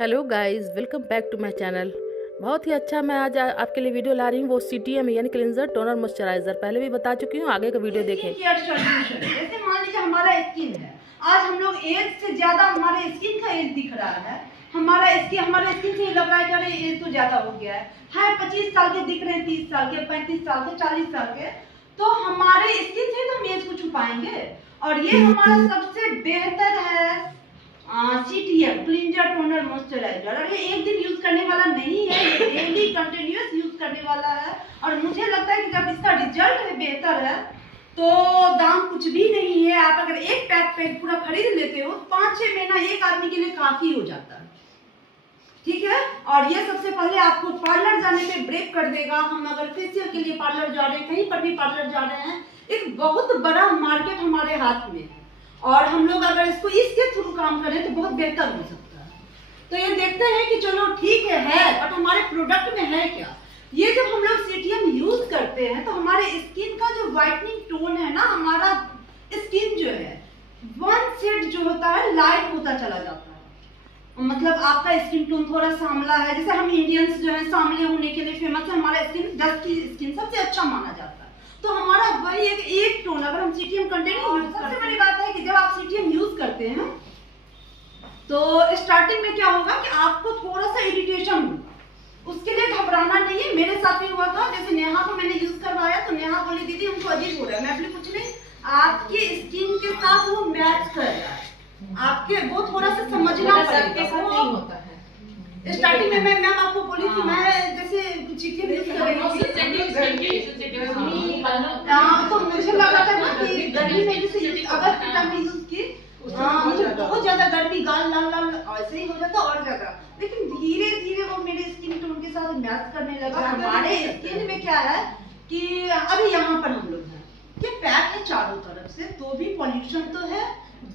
Hello guys, welcome back to my channel. बहुत ही अच्छा मैं आज आपके लिए वीडियो ला रही हूँ। वो CTM यानी क्लिंजर टोनर मॉइस्चराइजर पहले भी बता चुकी हूँ, आगे का वीडियो देखें। केयर सॉल्यूशन जैसे मान लीजिए हमारा स्किन है, आज हम लोग एज से ज्यादा हमारे स्किन का एज दिख रहा है। हमारे स्किन से लग रहा है कि अरे एज तो ज्यादा हो गया है 25 साल के दिख रहे हैं, 30 साल के, 35 साल के, 40 साल के। तो हमारे स्किन से तो हम एज को छुपाएंगे। और ये हमारा सबसे बेहतर है CTM क्लिंजर टोनर मॉइस्चराइजर। और ये एक दिन यूज करने वाला नहीं है, ये डेली कंटिन्यूअस यूज करने वाला है। और मुझे लगता है कि जब इसका रिजल्ट बेहतर है तो दाम कुछ भी नहीं है। आप अगर एक पैक पूरा खरीद लेते हो 5-6 महीना एक आदमी के लिए काफी हो जाता है, ठीक है। और ये सबसे पहले आपको पार्लर जाने पे ब्रेक कर देगा। हम अगर फेशियल के लिए पार्लर जा रहे हैं, कहीं पर भी पार्लर जा रहे हैं, एक बहुत बड़ा मार्केट हमारे हाथ में है। और हम लोग अगर इसको इसके थ्रू काम करें तो बहुत बेहतर हो सकता है। तो ये देखते हैं कि चलो ठीक है बट हमारे प्रोडक्ट में है क्या। ये जब हम लोग CTM यूज करते हैं तो हमारे स्किन का जो व्हाइटनिंग टोन है ना, हमारा स्किन जो है 1 शेड जो होता है लाइट होता चला जाता है। मतलब आपका स्किन टोन थोड़ा सांवला है, जैसे हम इंडियंस जो है सांवले होने के लिए फेमस है। हमारा स्किन डस्की स्किन सबसे अच्छा माना जाता है। तो हमारा वही एक टोन अगर हम CTM कंटिन्यू यूज करते हैं। सबसे बड़ी बात है कि जब आप CTM यूज करते हैं तो स्टार्टिंग में क्या होगा कि आपको थोड़ा सा इरिटेशन होगा, उसके लिए घबराना नहीं है। मेरे साथ भी हुआ था, जैसे नेहा को मैंने यूज करवाया तो नेहा बोली दीदी हमको अजीब हो रहा है। मैं बोली कुछ नहीं, आपके स्किन के साथ वो मैच कर रहा है, आपके वो थोड़ा सा समझना पड़ेगा। स्टार्टिंग में मैम आपको बोली थी मैं जैसे CTM यूज कर रही हूँ तो मुझे लगा था ना कि गर्मी में जैसे अगस्त के टाइम में यूज की मुझे बहुत ज्यादा गर्मी, गाल लाल लाल ऐसे ही हो जाता और ज्यादा। लेकिन धीरे धीरे वो मेरे स्किन टोन के साथ मैच करने लगा। हमारे स्किन में क्या है कि अभी यहाँ पर हम लोग हैं, ये पैक है चारों तरफ से, तो भी पॉल्यूशन तो है,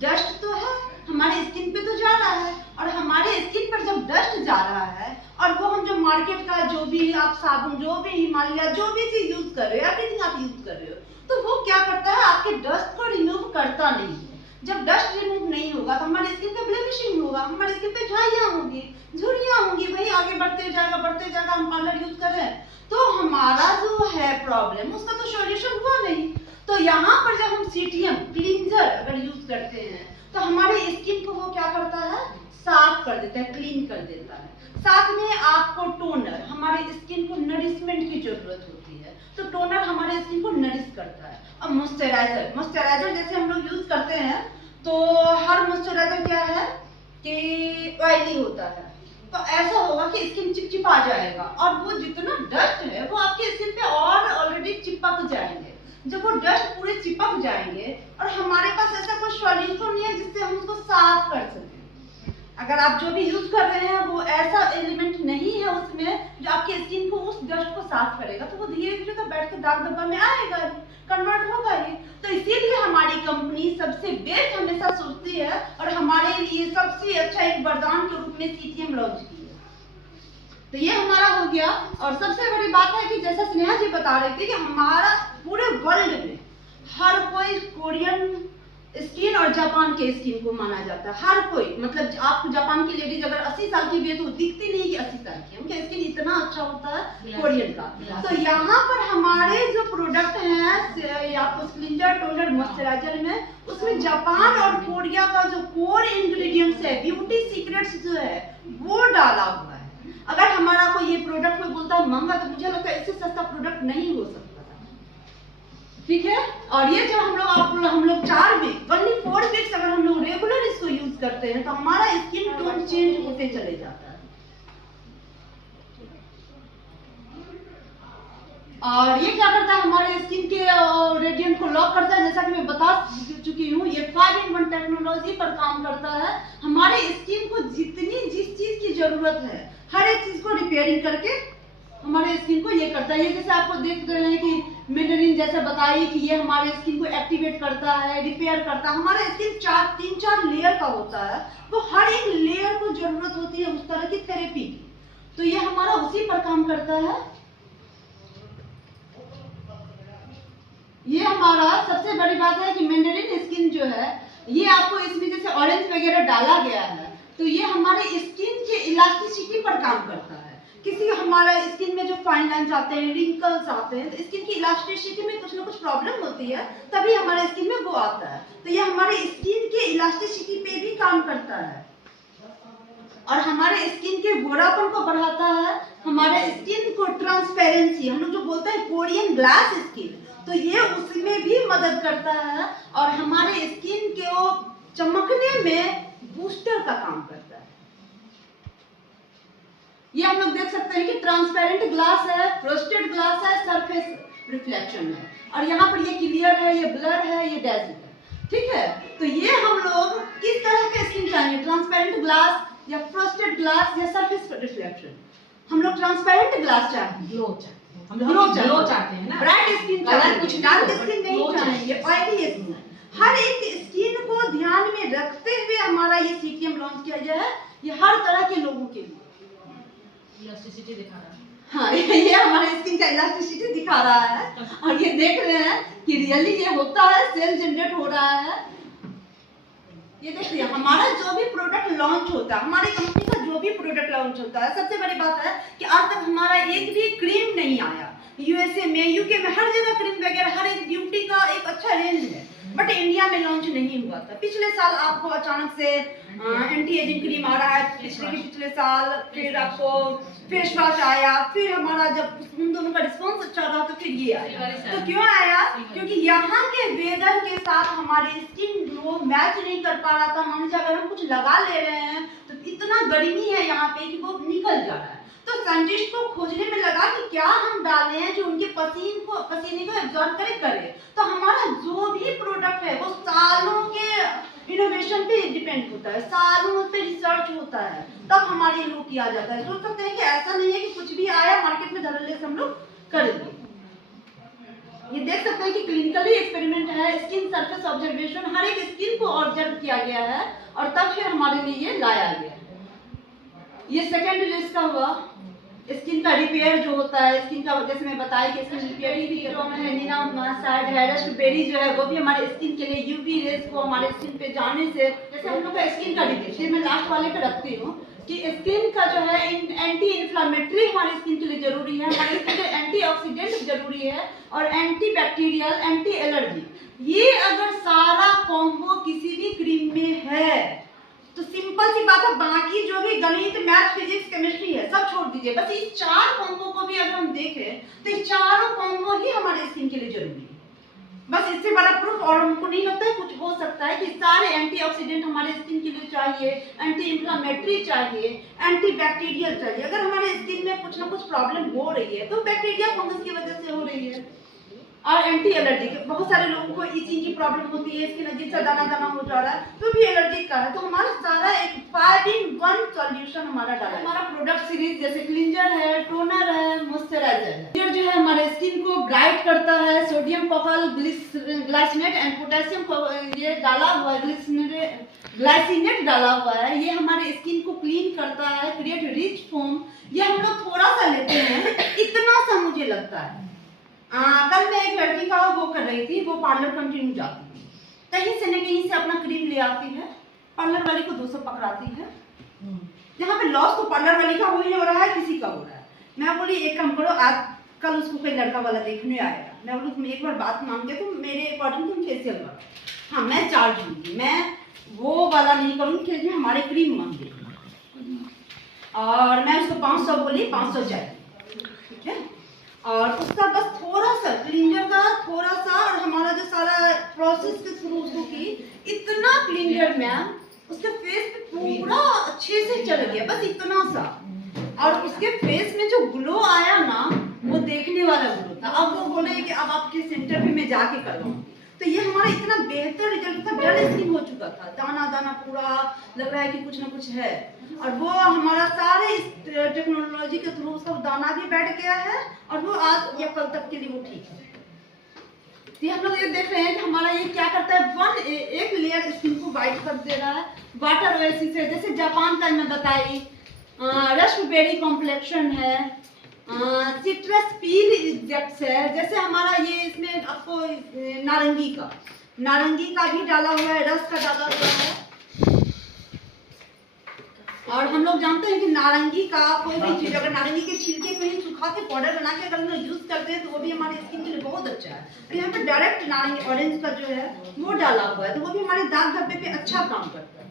डस्ट तो है, हमारे स्किन पे तो जा रहा है। और हमारे स्किन पर जब डस्ट जा रहा है और वो हम जो मार्केट का जो भी आप साबुन, जो भी हिमालय, जो भी चीज यूज कर रहे हो, एवरीथिंग आप यूज कर रहे हो, तो वो क्या करता है आपके डस्ट को रिमूव करता नहीं है। जब डस्ट रिमूव नहीं होगा तो हमारे स्किन पे ब्लेमिशिंग होगा, हमारे स्किन पे झाइयां होंगी, झुर्रियां होंगी, वही आगे बढ़ते जाएगा। हम पार्लर यूज कर रहे हैं तो हमारा जो है प्रॉब्लम उसका तो सॉल्यूशन हुआ नहीं। तो यहाँ पर जब हम CTM क्लींजर अगर यूज करते हैं तो हमारे स्किन को वो क्या करता है, साफ कर देता है, क्लीन कर देता है। साथ में आपको टोनर, हमारे स्किन को नरिशमेंट की जरूरत होती है तो टोनर हमारे स्किन को नरिश करता है। अब मॉइस्चराइजर जैसे हम लोग यूज करते हैं तो हर मॉइस्चराइजर क्या है कि ऑयली होता है, तो ऐसा होगा कि स्किन चिपचिपा जाएगा और वो जितना डस्ट है वो आपके स्किन पे और ऑलरेडी चिपक जाएंगे। जब वो डस्ट पूरे चिपक जाएंगे और हमारे पास ऐसा कोई सॉल्यूशन नहीं है जिससे हम उसको साफ कर सकें। अगर आप जो भी यूज कर रहे हैं वो ऐसा एलिमेंट नहीं है उसमें जो आपके स्किन को उस डस्ट को साफ करेगा, तो वो धीरे धीरे तो बैठ के दाग धब्बा में आएगा ही, कन्वर्ट होगा ही। तो इसीलिए हमारी कंपनी सबसे बेस्ट हमेशा सोचती है और हमारे लिए सबसे अच्छा एक वरदान के रूप में CTM लॉन्च की है। तो ये हमारा हो गया। और सबसे बड़ी बात है कि जैसा स्नेहा जी बता रही थी कि हमारा पूरे वर्ल्ड में हर कोई कोरियन स्किन और जापान के स्किन को माना जाता है। हर कोई, मतलब आप जापान की लेडीज अगर 80 साल की भी है तो दिखती नहीं कि 80 साल की है, उनका स्किन इतना अच्छा होता है कोरियन का। तो यहाँ पर हमारे जो प्रोडक्ट हैं आपको क्लिंजर टोनर मॉइस्चराइजर में, उसमें जापान और कोरिया का जो कोर इंग्रेडिएंट्स है, ब्यूटी सीक्रेट्स जो है वो डाला हुआ है। अगर हमारा कोई ये प्रोडक्ट कोई बोलता है महंगा, तो मुझे लगता है इससे सस्ता प्रोडक्ट नहीं हो सकता, ठीक है। और ये जब हम लोग 4 वीक, ओनली 4 वीक्स अगर हम लोग रेगुलर इसको यूज करते हैं तो हमारा स्किन टोन चेंज होते चले जाता है। और ये क्या करता है, हमारे स्किन के रेडियंट को लॉक करता है। जैसा कि मैं बता चुकी हूँ, ये 5-in-1 टेक्नोलॉजी पर काम करता है। हमारे स्किन को जिस चीज की जरूरत है हर एक चीज को रिपेयरिंग करके हमारे स्किन को ये करता है। ये जैसे आपको देख रहे हैं कि मेलेनिन जैसे बताइए कि ये हमारे स्किन को एक्टिवेट करता है, रिपेयर करता है। हमारा स्किन 3-4 लेयर का होता है, वो हर एक लेयर को जरूरत होती है उस तरह की थेरेपी की, तो ये हमारा उसी पर काम करता है। ये हमारा सबसे बड़ी बात है कि मेंडेलिन स्किन जो है ये आपको इसमें जैसे ऑरेंज वगैरह डाला गया है, तो ये हमारे स्किन के इलाज काम करता है। किसी हमारा स्किन में जो फाइन लाइंस आते हैं, रिंकल्स आते हैं, तो स्किन की इलास्टिसिटी में कुछ ना कुछ प्रॉब्लम होती है, तभी हमारे स्किन में वो आता है। तो ये हमारे स्किन के इलास्टिसिटी पे भी काम करता है और हमारे स्किन के गोरापन को बढ़ाता है, हमारे स्किन को ट्रांसपेरेंसी, हम लोग जो बोलते हैं कोरियन ग्लास स्किन, तो ये उसमें भी मदद करता है और हमारे स्किन को चमकने में बूस्टर का काम करता है। ये हम लोग देख सकते हैं कि ट्रांसपेरेंट ग्लास है, फ्रोस्टेड ग्लास है, सरफेस रिफ्लेक्शन है, और यहाँ पर ये क्लियर है, ये ब्लर है, ये डैज़ल है, ठीक है। तो ये हम लोग किस तरह का स्किन चाहिए, ट्रांसपेरेंट ग्लास या फ्रोस्टेड ग्लास या सरफेस रिफ्लेक्शन। हम लोग ट्रांसपेरेंट ग्लास चाहिए, ग्लो चाहते हैं, हम ग्लो ग्लो चाहते हैं ना, ब्राइट स्किन चाहिए, कुछ डार्क स्किन नहीं चाहिए, ऑयली स्किन। हर एक स्किन को ध्यान में रखते हुए हमारा ये सीटीएम लॉन्च किया गया है। ये हर तरह के लोगों के लिए इलास्टिसिटी दिखा रहा है। हाँ, ये हमारे स्किन का इलास्टिसिटी दिखा रहा है और ये देख रहे हैं कि रियली ये होता है, सेल जनरेट हो रहा है। ये देखिए हमारा जो भी प्रोडक्ट लॉन्च होता है, हमारी कंपनी का जो भी प्रोडक्ट लॉन्च होता है, सबसे बड़ी बात है कि आज तक हमारा एक भी क्रीम नहीं आया। यूएसए में, यूके में हर जगह क्रीम वगैरह, हर एक ब्यूटी का एक अच्छा रेंज है, बट इंडिया में लॉन्च नहीं हुआ था। पिछले साल आपको अचानक से एंटी एजिंग क्रीम आ रहा है, पिछले साल फिर आपको फेस वॉश आया, फिर हमारा जब उन दोनों का रिस्पॉन्स अच्छा रहा तो फिर ये आया। तो क्यों आया? क्योंकि यहाँ के वेदर के साथ हमारी स्किन ग्लो मैच नहीं कर पा रहा था। मान लीजिए अगर हम कुछ लगा ले रहे हैं तो इतना गर्मी है यहाँ पे कि वो निकल जा रहा है। तो साइंटिस्ट को खोजने में लगा कि क्या हम डालें हैं जो उनके पसीने को एब्जॉर्ब करे। तो हमारा जो भी प्रोडक्ट है वो सालों के इनोवेशन पे डिपेंड होता है, सालों पे रिसर्च होता है, तब हमारे लोग किया जाता है। सोच सकते हैं कि ऐसा नहीं है कि कुछ भी आया मार्केट में धड़ल्ले से हम लोग करेंगे। ये देख सकते हैं कि क्लिनिकली एक्सपेरिमेंट है, स्किन सरफेस ऑब्जर्वेशन, हर एक स्किन को ऑब्जर्व किया गया है और तब फिर हमारे लिए ये लाया गया है। ये सेकेंड रेस का हुआ स्किन का रिपेयर जो होता है, स्किन का जैसे मैं बताई कि स्किन रिपेयरिंग भी है, निनामाइड है, रास्पबेरी जो है वो भी हमारे स्किन के लिए यूवी रेस को हमारे स्किन पे जाने से, जैसे हम लोग का स्किन का रिपेयर, मैं लास्ट वाले पे रखती हूँ कि स्किन का जो है एंटी इन्फ्लामेटरी हमारे स्किन के लिए जरूरी है, हमारे स्किन के लिए एंटीऑक्सीडेंट जरूरी है और एंटी बैक्टीरियल, एंटी एलर्जी। ये अगर सारा कॉम्बो किसी भी क्रीम में है तो सिंपल सी बात है, बाकी जो भी गणित, मैथ, फिजिक्स, केमिस्ट्री है सब छोड़ दीजिए, बस इस चार कॉम्बो को भी अगर हम देखें तो इस चारों कॉम्बो ही हमारे स्किन के लिए जरूरी है। बस इससे बड़ा प्रूफ और हमको नहीं लगता है कुछ हो सकता है कि सारे एंटीऑक्सीडेंट हमारे स्किन के लिए चाहिए, एंटी इंफ्लेमेटरी चाहिए, एंटी बैक्टीरियल चाहिए। अगर हमारे स्किन में कुछ ना कुछ प्रॉब्लम हो रही है तो बैक्टीरिया फंगस की वजह से हो रही है, और एंटी एलर्जी बहुत सारे लोगों को इचिंग की प्रॉब्लम होती है, स्किन अजीब सा दाना दाना हो जा रहा है तो भी एलर्जी का है। तो हमारा सारा एक 5-in-1 सॉल्यूशन हमारा डाला है। हमारा प्रोडक्ट सीरीज जैसे क्लिंजर है, टोनर है, मॉइस्चराइजर है। क्लिंजर जो है हमारे स्किन को ब्राइट करता है, sodium copper glycinate and potassium ये डाला हुआ है, ग्लाइसिनेट डाला हुआ है। ये हमारे स्किन को क्लीन करता है, क्रिएट रिच फोम। ये हम लोग थोड़ा सा लेते हैं, इतना सा मुझे लगता है। कल मैं एक लड़की का वो कर रही थी, वो पार्लर कंटिन्यू जाती थी, कहीं से न कहीं से अपना क्रीम ले आती है, पार्लर वाली को 200 पकड़ाती है। यहाँ पे लॉस तो पार्लर वाली का वही हो रहा है, किसी का हो रहा है। मैं बोली एक काम करो, आज कल उसको कोई लड़का वाला देखने आएगा, मैं बोली तुम एक बार बात मांग के तुम मेरे अकॉर्डिंग तुम फेशियल करो। हाँ मैं चार्ज लूँगी, मैं वो वाला नहीं करूँगी कि हमारे क्रीम मांग दे। और मैं उसको 500 बोली, 500 चाहिए, ठीक है। और उसका बस थोड़ा सा क्लिंजर का थोड़ा सा, और हमारा जो सारा प्रोसेस के थ्रू उसको की, इतना क्लिंजर मैम उसके फेस पे पूरा अच्छे से चल गया, बस इतना सा। और उसके फेस में जो ग्लो आया ना, वो देखने वाला ग्लो था। अब वो बोले कि अब आपके सेंटर पे मैं जाके करवाऊँ, तो ये हमारा इतना बेहतर रिजल्ट था। डल स्किन हो चुका था, दाना दाना पूरा लग रहा है कि कुछ ना कुछ है, और वो हमारा सारे इस टेक्नोलॉजी के थ्रू उसका दाना भी बैठ गया है और वो आज या कल तक के लिए वो ठीक है। तो हम लोग ये देख रहे हैं कि हमारा ये क्या करता है, एक लेयर स्किन को वाइट कर दे रहा है। वाटर ओएसिस से, जैसे जापान का मैं बताई, रास्पबेरी कॉम्प्लेक्शन है, सिट्रस पील इंजेक्ट है, जैसे हमारा ये इसमें आपको नारंगी का भी डाला हुआ है, रस का डाला हुआ है। और हम लोग जानते हैं कि नारंगी का कोई भी चीज, अगर नारंगी के छिलके को ही सुखा के पाउडर बना के अगर हम लोग यूज करते हैं तो वो भी हमारे स्किन के लिए बहुत अच्छा है। और यहाँ पे डायरेक्ट नारंगी ऑरेंज का जो है वो डाला हुआ है, तो वो भी हमारे दाग धब्बे पे अच्छा काम करता है।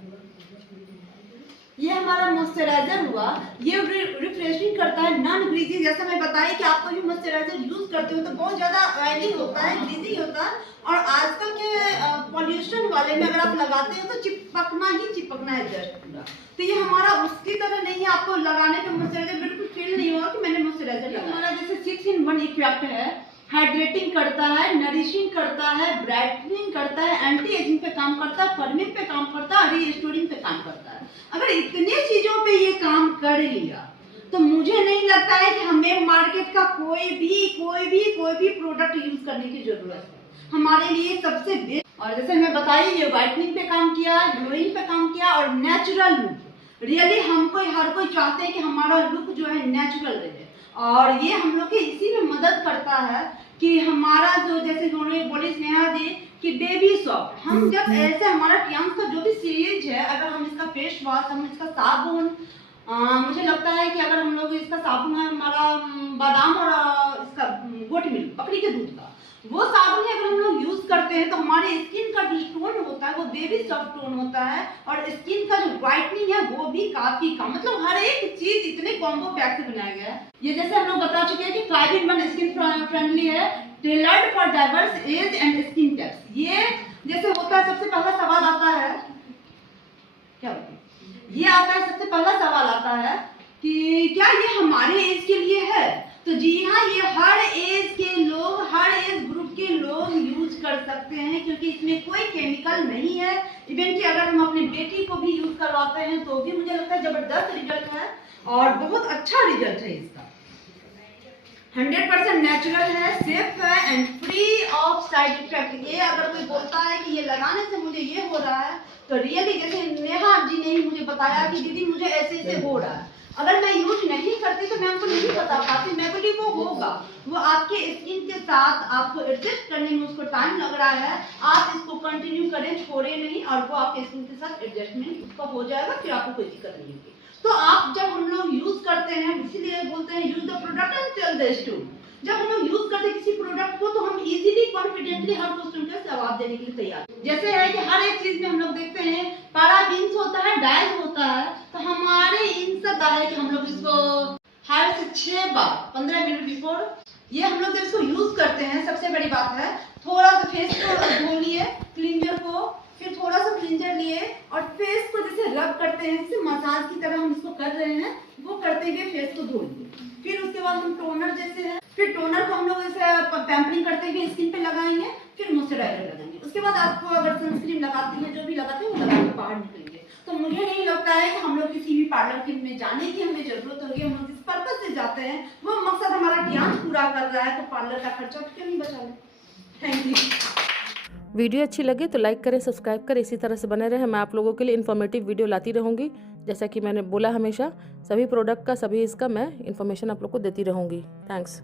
ये हमारा मॉइस्चराइजर हुआ, ये रिफ्रेशिंग करता है, नॉन ग्रीजी। जैसा मैं बताई कि आप कोई भी मॉइस्चराइजर यूज करते हो तो बहुत ज्यादा ऑयली होता है, ग्रीजी होता है, और आजकल के पॉल्यूशन वाले में अगर आप लगाते हो तो चिपकना ही चिपकना है जस्ट पूरा। तो ये हमारा उसकी तरह नहीं है, आपको लगाने पे मॉइस्चराइजर बिल्कुल फील नहीं होगा कि मैंने मॉइस्चराइजर लगाया। हमारा जैसे 6 in 1 इफेक्ट है, हाइड्रेटिंग करता है, नरिशिंग करता है, ब्राइटनिंग करता है, एंटी एजिंग पे काम करता है, फर्मिंग पे काम करता है, रीस्टोरिंग पे काम करता है। अगर इतने चीजों पे ये काम कर लिया तो मुझे नहीं लगता है कि हमें मार्केट का कोई भी प्रोडक्ट यूज करने की जरूरत है। हमारे लिए सबसे बेस्ट, और जैसे मैं बताई, ये व्हाइटनिंग पे काम किया, ग्लोइंग पे काम किया, और नेचुरल लुक। रियली हर कोई चाहते हैं कि हमारा लुक जो है नेचुरल रहे, और ये हम लोग के इसी में मदद करता है कि हमारा जो, जैसे उन्होंने बोली स्नेहा जी कि बेबी सॉफ्ट, हम जब ऐसे हमारा टियांस का जो भी सीरीज है, अगर हम इसका फेस वॉश, हम इसका साबुन, मुझे लगता है कि अगर हम लोग इसका साबुन है हमारा बादाम और इसका गोट मिल्क, बकरी के दूध का, वो साबुन अगर हम लोग यूज करते हैं तो हमारे स्किन का जो टोन होता है वो बेबी सॉफ्ट टोन होता है, और स्किन का जो व्हाइटनिंग है वो भी काफी कम, मतलब हर एक चीज इतने कॉम्बो पैक से बनाया गया है। ये जैसे हम लोग बता चुके हैं कि 5 in 1 स्किन फ्रेंडली है, tailored for diverse age and skin types. ये जैसे होता है, सबसे पहला सवाल आता है, क्या होता है ये आता है, सबसे पहला सवाल आता है कि क्या ये हमारे एज के लिए है? तो जी हाँ, ये हर एज के लोग, हर एज ग्रुप के लोग यूज कर सकते हैं, क्योंकि इसमें कोई केमिकल नहीं है। इवन कि अगर हम अपनी बेटी को भी यूज करवाते हैं तो भी मुझे लगता है जबरदस्त रिजल्ट है, और बहुत अच्छा रिजल्ट है इसका। 100% नेचुरल है, सेफ है, and free of side effect. ये अगर कोई बोलता है कि ये लगाने से मुझे ये हो रहा है, तो रियली जैसे नेहा जी ने ही मुझे बताया कि दीदी मुझे ऐसे हो रहा है, अगर मैं यूज नहीं करती तो मैं आपको नहीं बता पाती, मैं बोली वो होगा, वो आपके स्किन के साथ आपको एडजस्ट करने में उसको टाइम लग रहा है, आप इसको कंटिन्यू करें, छोड़े नहीं, और वो आपके स्किन के साथ एडजस्टमेंट उसका हो जाएगा, फिर आपको कोई दिक्कत नहीं होगी। तो आप जब हम लोग यूज करते हैं, इसीलिए बोलते हैं use the product and tell the story. जब हम लोग यूज करते हैं किसी प्रोडक्ट को तो हम इजीली कॉन्फिडेंटली हर कस्टमर से जवाब देने के लिए तैयार। जैसे है कि हर एक चीज में हम लोग देखते हैं पैराबेन्स होता है, डाइज होता है, तो हमारे इन सब है कि हम लोग इसको 5 से 6 बार 15 मिनट बिफोर ये हम लोग जब इसको यूज करते हैं, सबसे बड़ी बात है थोड़ा सा फेस को धो लिए क्लींजर को, फिर थोड़ा सा क्लींजर लिए और फेस को जैसे रब करते हैं, जैसे मसाज की तरह हम इसको कर रहे हैं, वो करते हुए फेस को धो लिए। फिर उसके बाद हम टोनर जैसे है, फिर टोनर को हम लोग ऐसे पैम्परिंग करते हुए स्किन पे लगाएंगे, फिर मॉइस्चराइजर लगाएंगे। उसके बाद आपको अगर सनस्क्रीन लगाती है, जो भी लगाते हैं वो लगा के बाहर निकलेंगे। तो मुझे नहीं लगता है कि हम लोग किसी भी पार्लर में जाने की हमें जरूरत होगी। हम लोग जिस पर्पज से जाते हैं वो मकसद हमारा ध्यान पूरा कर रहा है, तो पार्लर का खर्चा क्यों नहीं बचा ले। Thank you. वीडियो अच्छी लगी तो लाइक करें, सब्सक्राइब करें, इसी तरह से बने रहें। मैं आप लोगों के लिए इन्फॉर्मेटिव वीडियो लाती रहूँगी। जैसा कि मैंने बोला, हमेशा सभी प्रोडक्ट का, सभी इसका मैं इन्फॉर्मेशन आप लोग को देती रहूँगी। थैंक्स।